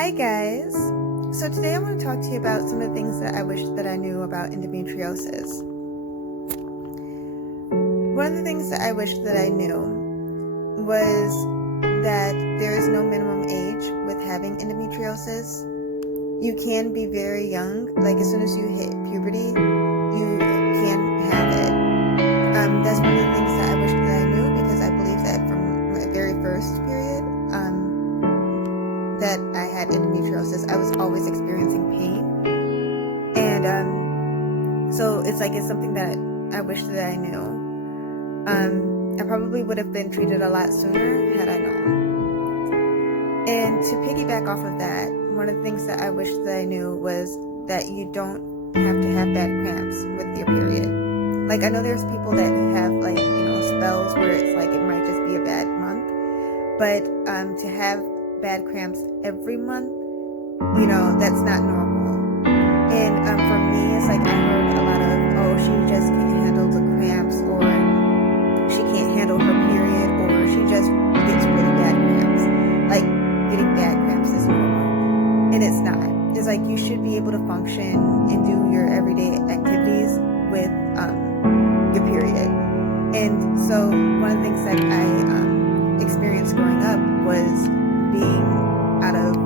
Hi guys! So today I want to talk to you about some of the things that I wish that I knew about endometriosis. One of the things that I wish that I knew was that there is no minimum age with having endometriosis. You can be very young, like as soon as you hit puberty, you can have it. That's one of the things that I wish that I knew, because I believe that from my very first period, that I had endometriosis, I was always experiencing pain, and so it's something that I wish that I knew. I probably would have been treated a lot sooner had I known. And to piggyback off of that, one of the things that I wish that I knew was that you don't have to have bad cramps with your period. Like, I know there's people that have spells where it's like it might just be a bad month, but to have bad cramps every month, that's not normal. And for me, it's like I heard a lot of, oh, she just can't handle the cramps, or she can't handle her period, or she just gets really bad cramps. Like, getting bad cramps is normal, and it's not. It's like you should be able to function and do your everyday activities with your period. And so one of the things that I experienced growing up was being out of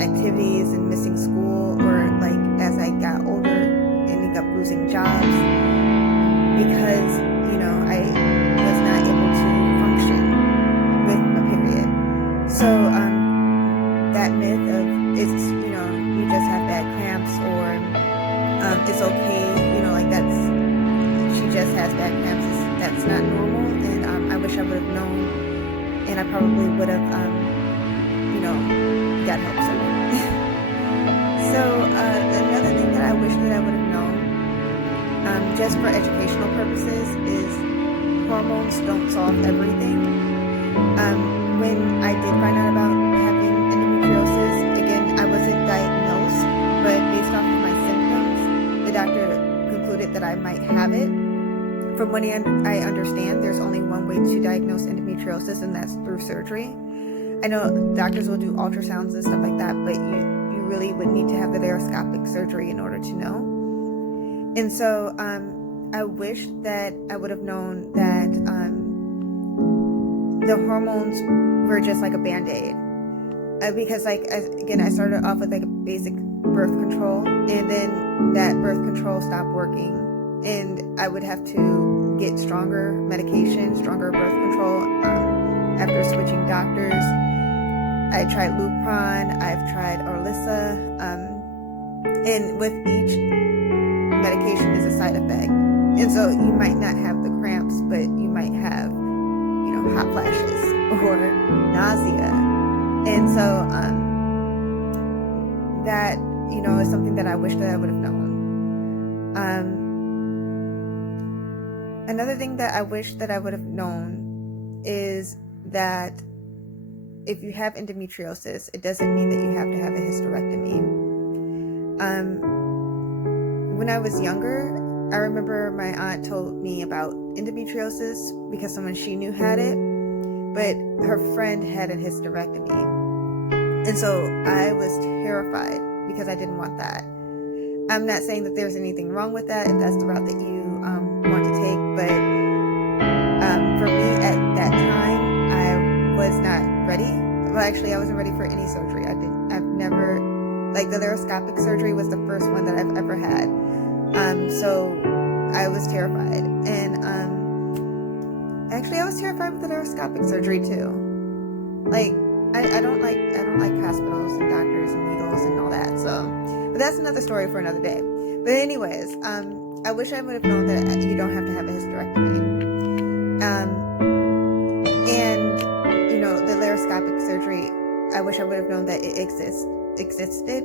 activities and missing school, or like as I got older, ending up losing jobs because I was not able to function with my period. So that myth of it's you just have bad cramps, or it's okay, she just has bad cramps, that's not normal. And I wish I would have known, and I probably would have got help sooner. So another thing that I wish that I would have known, just for educational purposes, is hormones don't solve everything. When I did find out about having endometriosis, again, I wasn't diagnosed, but based off of my symptoms, the doctor concluded that I might have it. From what I understand, there's only one way to diagnose endometriosis, and that's through surgery. I know doctors will do ultrasounds and stuff like that, but you really would need to have the laparoscopic surgery in order to know. And so I wish that I would have known that the hormones were just like a band-aid. Because I started off with like a basic birth control, and then that birth control stopped working, and I would have to get stronger medication, stronger birth control after switching doctors. I tried Lupron, I've tried Orlissa, and with each medication is a side effect. And so you might not have the cramps, but you might have, hot flashes or nausea. And so that, is something that I wish that I would have known. Another thing that I wish that I would have known is that if you have endometriosis, it doesn't mean that you have to have a hysterectomy. When I was younger, I remember my aunt told me about endometriosis because someone she knew had it, but her friend had a hysterectomy. And so I was terrified because I didn't want that. I'm not saying that there's anything wrong with that if that's the route that you want to take, but for me at that time, I was not ready. Well, actually, I wasn't ready for any surgery. I've never, the laparoscopic surgery was the first one that I've ever had. So I was terrified. And actually, I was terrified with the laparoscopic surgery too. I don't like hospitals and doctors and needles and all that. So, but that's another story for another day. But anyways, I wish I would have known that you don't have to have a hysterectomy. And the laparoscopic surgery, I wish I would have known that it existed.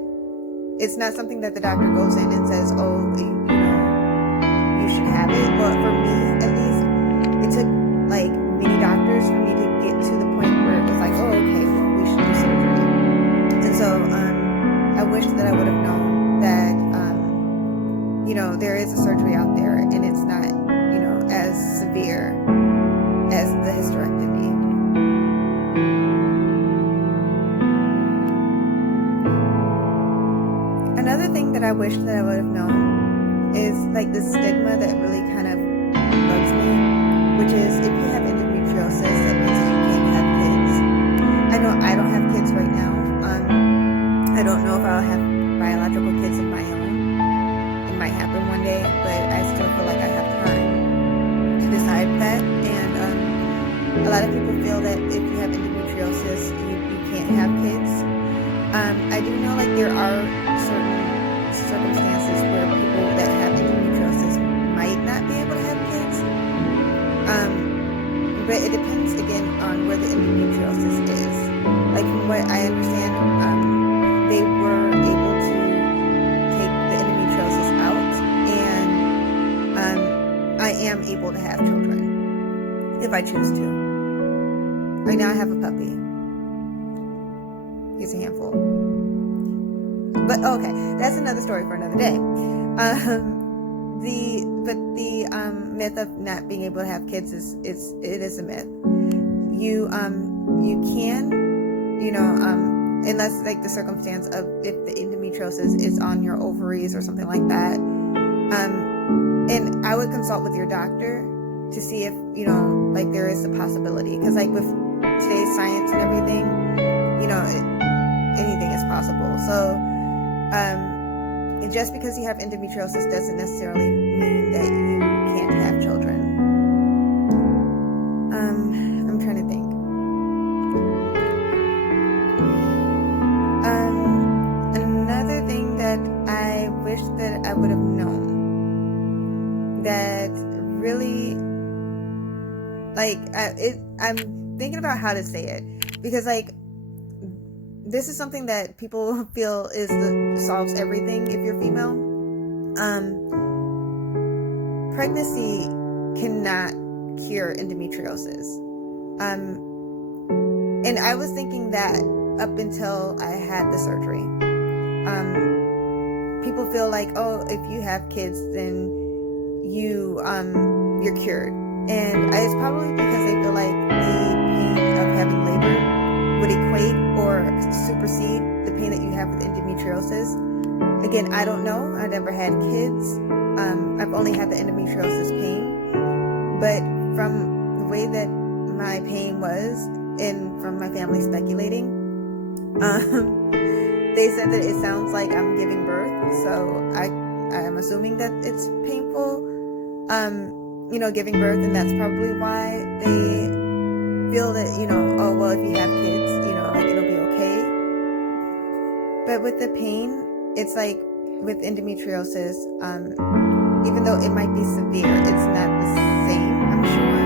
It's not something that the doctor goes in and says, oh, you should have it. Well, for me, at least, it took many doctors for me to get to the point where it was like, oh, okay, well, we should do surgery. And so I wish that I would have known that, there is a surgery out there, and it's not, as severe as the hysterectomy. that I wish that I would have known is like the stigma that really kind of bugs me, which is if you have endometriosis, that means that you can't have kids. I know I don't have kids right now. I don't know if I'll have biological kids of my own. It might happen one day, but I still feel like I have time to decide that. And a lot of people feel that if you have endometriosis, you can't have kids. I do know like there are certain circumstances where people that have endometriosis might not be able to have kids. But it depends again on where the endometriosis is. Like from what I understand, they were able to take the endometriosis out, and I am able to have children if I choose to. Right now I have a puppy. He's a handful. But okay, that's another story for another day. The myth of not being able to have kids is a myth. You can, unless like the circumstance of if the endometriosis is on your ovaries or something like that. And I would consult with your doctor to see if, like there is a possibility. Because like with today's science and everything, anything is possible. So, just because you have endometriosis doesn't necessarily mean that you can't have children. I'm trying to think. Another thing that I wish that I would have known that really, I'm thinking about how to say it, because this is something that people feel solves everything if you're female. Pregnancy cannot cure endometriosis. And I was thinking that up until I had the surgery. People feel like, oh, if you have kids, then you're cured. And it's probably because they feel like the pain of having labor would equate or supersede the pain that you have with endometriosis. Again, I don't know. I never had kids. I've only had the endometriosis pain. But from the way that my pain was, and from my family speculating, they said that it sounds like I'm giving birth. So I am assuming that it's painful, giving birth, and that's probably why they feel that, oh, well, if you have kids, it'll be okay. But with the pain, it's like with endometriosis, even though it might be severe, it's not the same, I'm sure.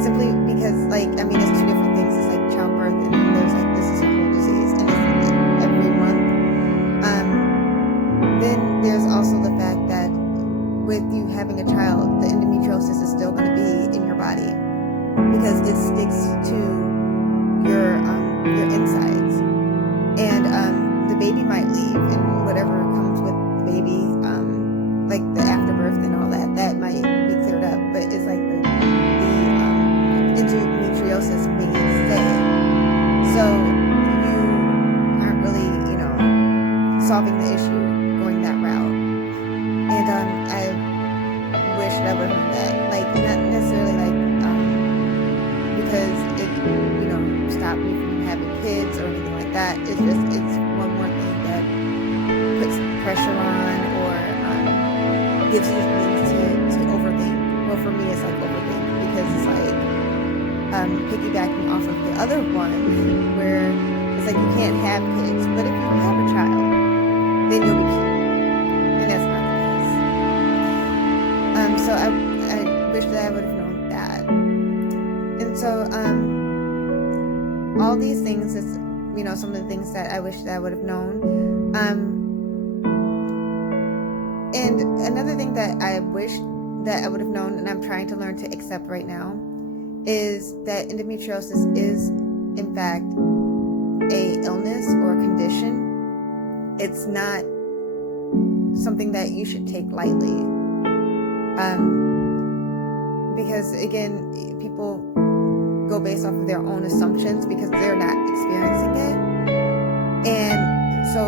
Simply because, it's two different things. It's like childbirth, and then there's this is a whole disease, and it's every month. Then there's also the fact that with you having a child, the endometriosis is still going to be in your body, because it sticks to your insides, and the baby might leave, and whatever comes with the baby, like the afterbirth and all that might be cleared up, but it's like the endometriosis may stay, so you aren't really solving the issue going that route. And I wish that I would have done that, not necessarily because it stopped me from having kids or anything like that. It's one more thing that puts pressure on, or gives you things to overthink. Well, for me, it's overthink, because it's piggybacking off of the other one where it's you can't have kids, but if you have a child, then you'll be cured, and that's not the case. So I wish that I would have known that. And so all these things is some of the things that I wish that I would have known. And another thing that I wish that I would have known, and I'm trying to learn to accept right now, is that endometriosis is in fact a illness or a condition. It's not something that you should take lightly, because again, people go based off of their own assumptions because they're not experiencing it, and so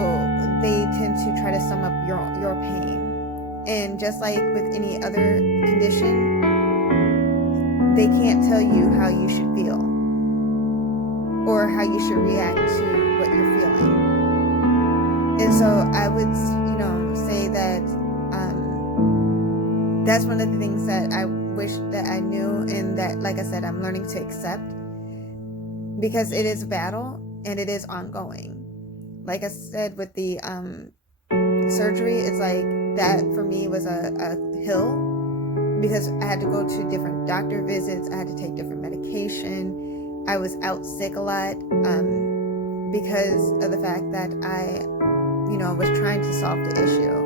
they tend to try And just like with any other condition, they can't tell you how you should feel or how you should react to what you're feeling. And so I would, say that that's one of the things that I wish that I knew, and that, like I said, I'm learning to accept, because it is a battle and it is ongoing. Like I said, with the surgery, it's like that for me was a hill, because I had to go to different doctor visits. I had to take different medication. I was out sick a lot because of the fact that I was trying to solve the issue.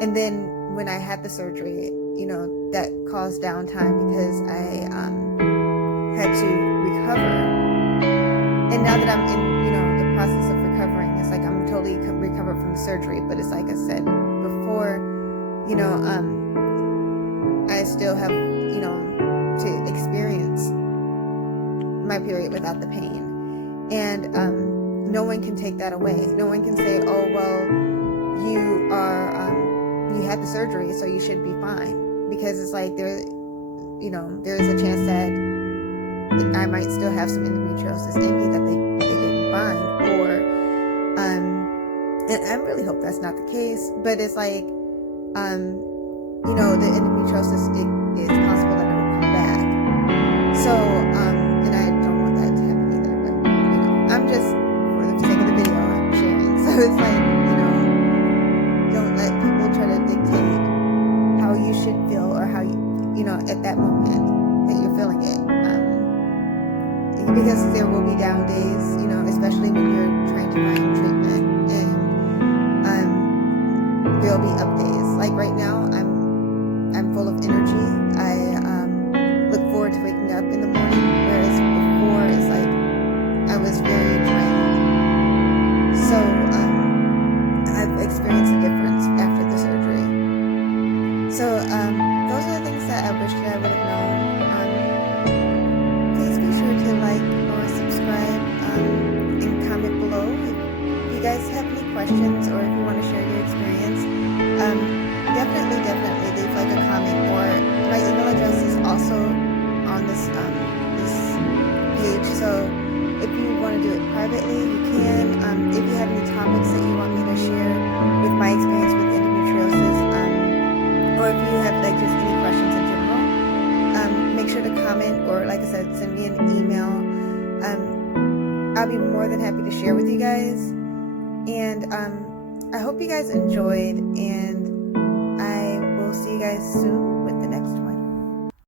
And then when I had the surgery, that caused downtime because I had to recover. And now that I'm in, the process of recovering, it's like I'm totally recovered from the surgery. But it's like I said before, I still have, to experience my period without the pain. And no one can take that away. No one can say, oh, well, you had the surgery, so you should be fine. Because it's like there's a chance that I might still have some endometriosis in me that they didn't find. Or, and I really hope that's not the case. But it's like, the endometriosis, it is possible that it will come back. So, and I don't want that to happen either. But, I'm just, for the sake of the video, I'm sharing. So it's like, don't let people try to dictate how you should feel or how you, at that moment that you're feeling it. Because there will be down days, especially when you're trying to find treatment, and there'll be up days. Like right now, I'm full of energy. I look forward to waking up in the morning, whereas before it's like I was very drained. So I've experienced a difference after the surgery. So those are the things that I wish that I would have known. Please be sure to like or subscribe and comment below if you guys have any questions, or if you want to share your experience. Definitely leave like a comment, or my email address is also on this page. So if you want to do it privately, you can. If you have any topics that you want me to share with my experience with endometriosis, or if you have like just any questions in general, make sure to comment, or like I said, send me an email. I'll be more than happy to share with you guys. And I hope you guys enjoyed, and I will see you guys soon.